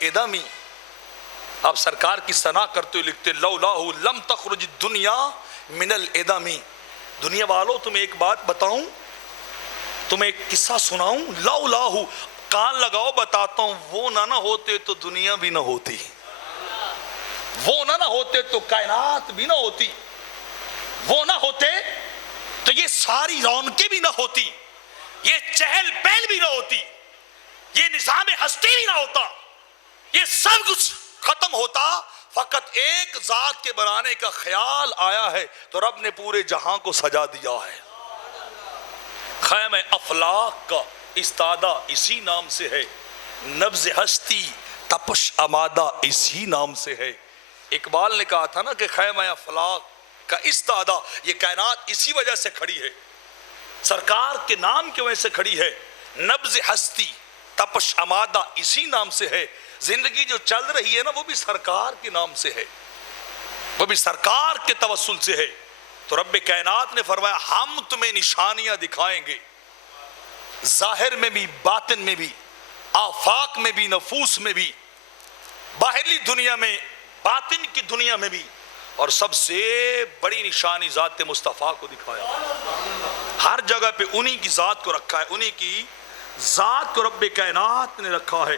ادمی آپ سرکار کی ثنا کرتے ہوئے لکھتے لولاہ لم تخرج الدنیا من الادمی. دنیا والوں تمہیں ایک بات بتاؤں، تمہیں ایک قصہ سناؤں. لولاہ، کان لگاؤ بتاتا ہوں، وہ نہ ہوتے تو دنیا بھی نہ ہوتی، وہ نہ ہوتے تو کائنات بھی نہ ہوتی، وہ نہ ہوتے تو یہ ساری رونقیں بھی نہ ہوتی، یہ چہل پہل بھی نہ ہوتی، یہ نظام ہستی بھی نہ ہوتا، یہ سب کچھ ختم ہوتا. فقط ایک ذات کے بنانے کا خیال آیا ہے تو رب نے پورے جہاں کو سجا دیا ہے. خیمہ افلاک کا استادہ اسی نام سے ہے، نبض ہستی تپش امادہ اسی نام سے ہے. اقبال نے کہا تھا نا کہ خیمہ افلاک کا استادہ، یہ کائنات اسی وجہ سے کھڑی ہے، سرکار کے نام کی وجہ سے کھڑی ہے. نبض ہستی تپش امادہ اسی نام سے ہے. زندگی جو چل رہی ہے نا وہ بھی سرکار کے نام سے ہے، وہ بھی سرکار کے توسل سے ہے. تو رب کائنات نے فرمایا ہم تمہیں نشانیاں دکھائیں گے، ظاہر میں بھی باطن میں بھی، آفاق میں بھی نفوس میں بھی، باہری دنیا میں باطن کی دنیا میں بھی. اور سب سے بڑی نشانی ذات مصطفیٰ کو دکھایا. ہر جگہ پہ انہی کی ذات کو رکھا ہے، انہی کی ذات کو رب کائنات نے رکھا ہے.